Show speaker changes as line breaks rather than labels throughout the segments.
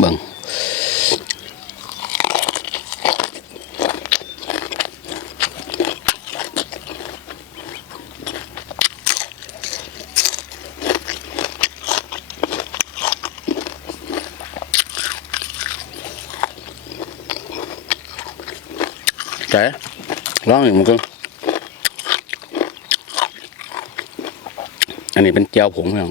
เบิ่งใจร้องอีกมันก็อันนี้เป็นเจียวผงเพียง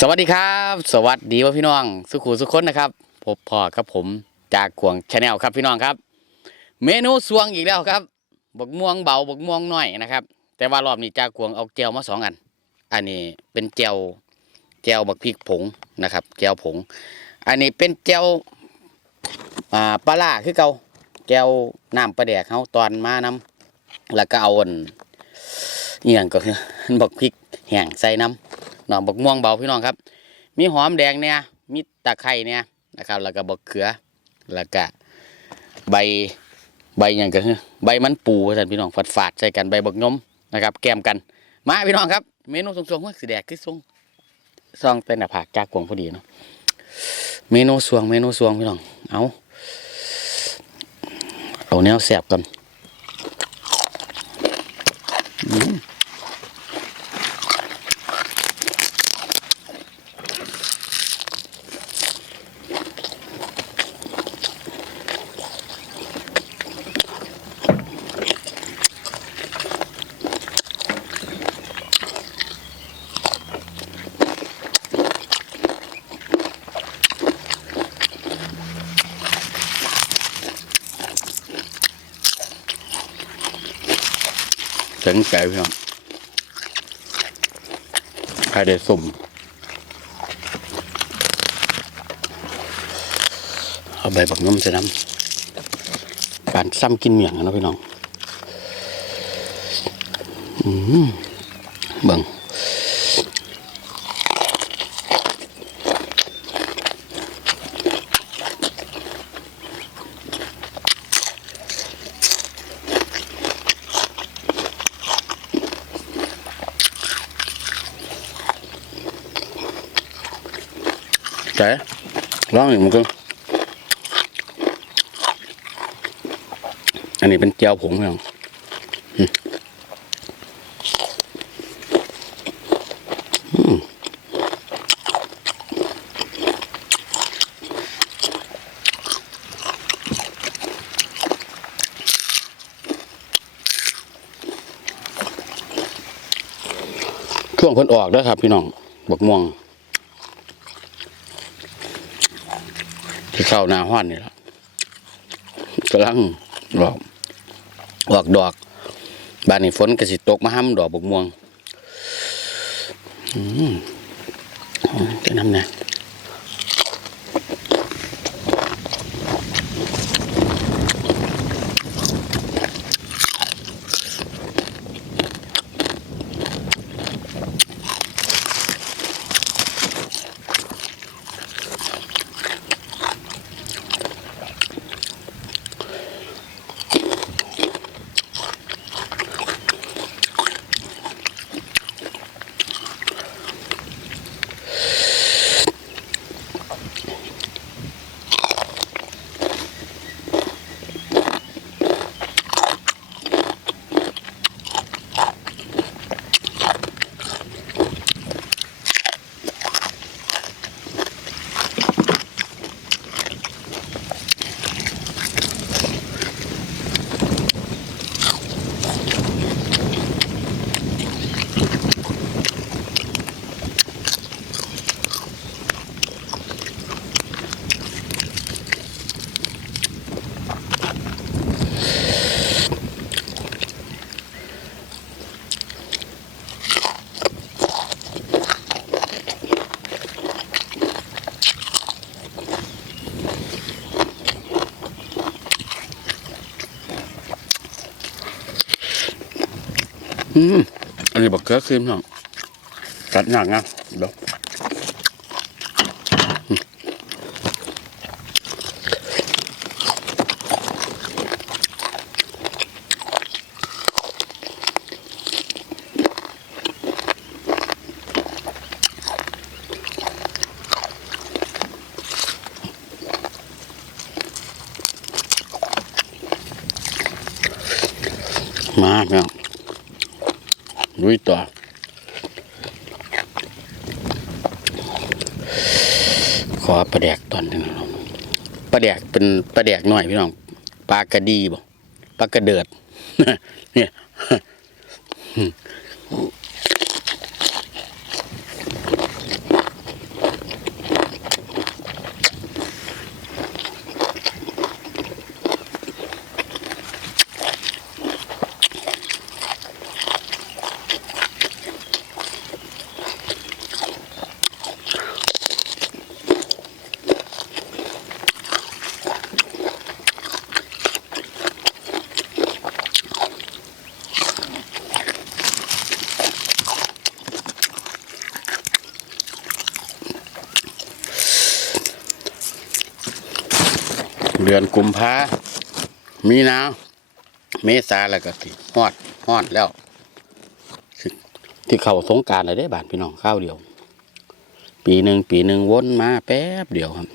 สวัสดีครับ สวัสดีว่าพี่น้อง สุขุสุขคนนะครับพบพ่อกับผมจากขวงชาแนลครับพี่น้องครับ เมนูสวงอีกแล้วครับบกม่วงเบาบกม่วงน้อยนะครับ แต่ว่ารอบนี้จากขวงเอาแจวมาสองอัน อันนี้เป็นแจวแจวบักพริกผงนะครับแจวผง อันนี้เป็นแจวอ่าปลาล่าคือเกาแจวน้ำปลาแดกเขาตอนมาน้ำแล้วก็เอาอันอหย่งก็คือบักพริกแห้งใส่น้ำ หน่อบักม่วงเบาพี่น้องครับ มีหอมแดงเนี่ยมีตะไคร้เนี่ยนะครับ แล้วก็บักเขือ แล้วก็ใบใบหยังก็คือใบมันปูท่านพี่น้องฝาดฝาดใส่กันใบบักยมนะครับ แกมกัน มาพี่น้องครับ เมนูทรงๆว่าสีแดกคือทรงซองเป็นหน้าผากจากกวงพอดีเนาะเมนูสวงเมนูสวงพี่น้องเอาเอาแนวแสบกัน ถึงใจพี่น้องใครได้สุ่มเอาใบบักน้ำใส่น้ำการซ้ำกินเมี่ยงนะพี่น้อง อืมเบิ่งใจ ร้องอีกมันก็อันนี้เป็นเจียวผงพี่น้องช่วงเพิ่นออกเด้ครับพี่น้องบักม่วง ที่เข้านาห้อนนี่ละกำลังดอกออกดอก บานนี้ฝนก็สิตกมาห้ำดอกบกม่วง อืมจะนำเนี่ย อืมอันนี้บักเกลือครีมเนาะกัดหนักนะเดี๋ยวมากเนาะ ลุยต่อขอปลาแดกตอนหนึงนะครับปลาแดกเป็นปลาแดกหน่อยพี่น้องปลากระดีบ่ปลากระเดิดเนี่ย เดือนกุมภามีนาเมษาแล้วก็สิฮอดฮอดแล้วที่เขาสงการเลยได้บานพี่น้องข้าวเดียว ปีหนึ่งปีหนึ่งวนมาแป๊บเดียวครับ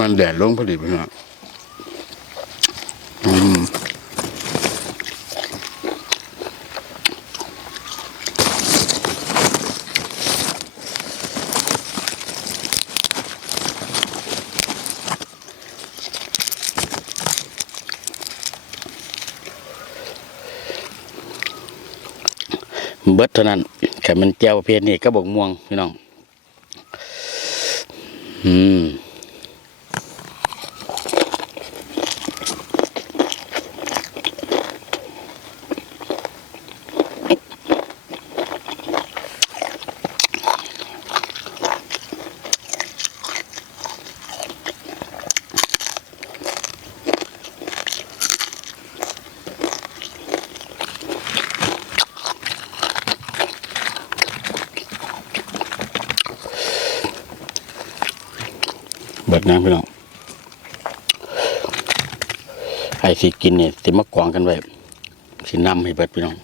มันแดดลงพอดีพี่น้องอืมเบิดเท่านั้นแค่มันแก้วประเพศนี่ก็บอกม่วงพี่น้อง อืม เบิดน้ำพี่น้องไอ้สิกินเนี่ยสิมากวางกันไว้สินำให้เบิดพี่น้อง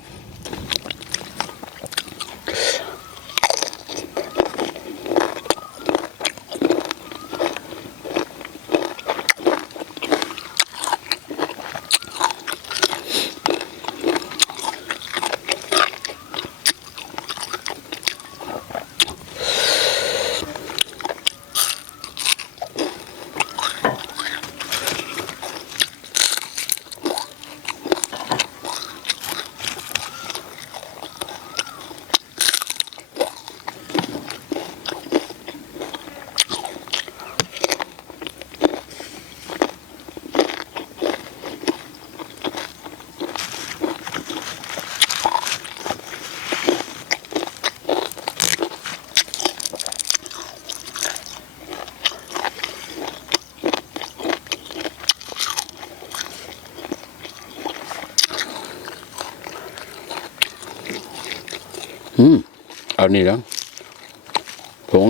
อ อืม เอานี่แล้วผง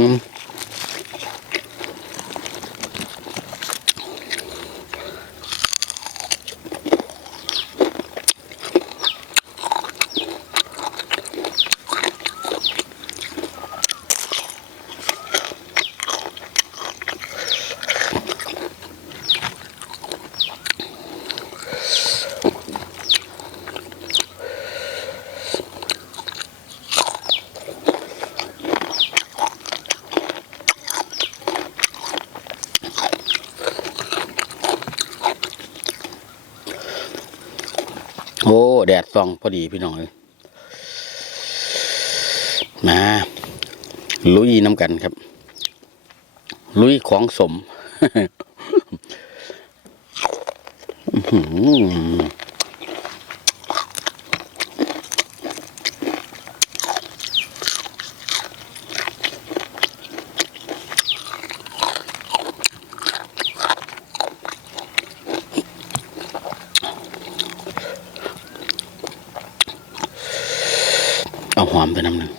โอ้ แดดส่องพอดีพี่น้องเลยมาลุยน้ำกันครับ ลุยของสม อื หือเอาหอมไปน้ำหนึ่ง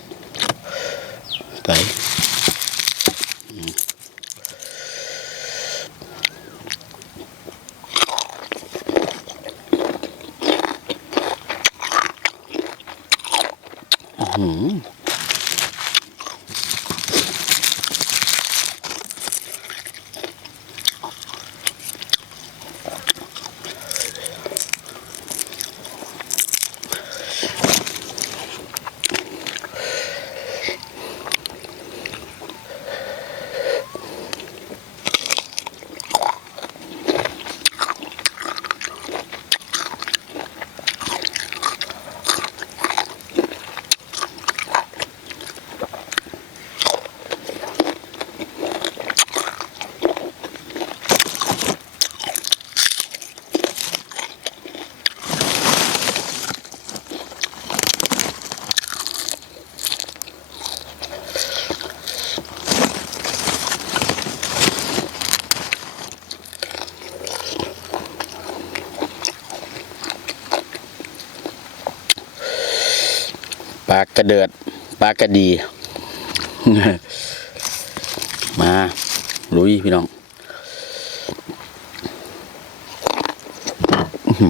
ปลากระเดิดปลากระดี มาลุยพี่น้องอื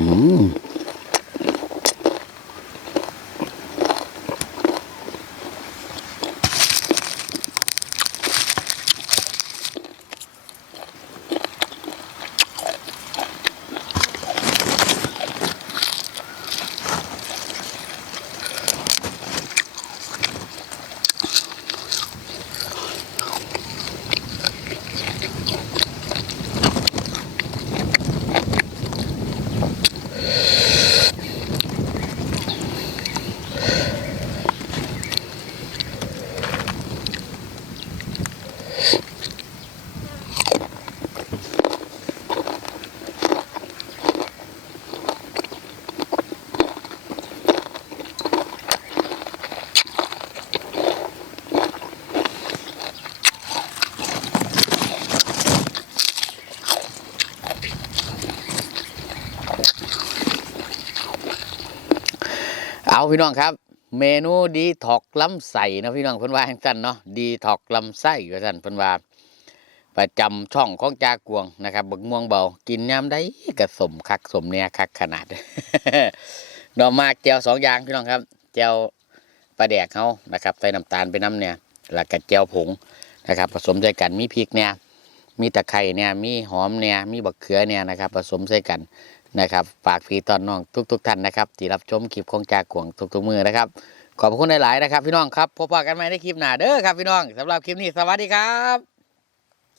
พี่น้องครับ เมนูดีถอกลำไส้นะพี่น้องเพิ่นว่าจังซันเนาะดีถอกลำไส้ว่าซั่นเพิ่นว่าประจำช่องของจากวงนะครับบึกม่วงเบา กินยามใดก็สมคักสมเนี่ยคักขนาดดอกมากแจวสองอย่างพี่น้องครับแจวปลาแดกเขานะครับใส่น้ำตาลไปน้ำเนี่ยแล้วก็แจวผงนะครับ ผสมใส่กันมีพริกเนี่ยมีตะไคร่เนี่ยมีหอมเนี่ยมีบักเขือเนี่ยนะครับ ผสมใส่กัน นะครับฝากพี่ตอนน้องทุกๆท่านนะครับที่รับชมคลิปของจากวงทุกๆมือนะครับ ขอบคุณหลายๆนะครับ พี่น้องครับพบกันใหม่ในคลิปหน้าเด้อครับพี่น้องสำหรับคลิปนี้สวัสดีครับ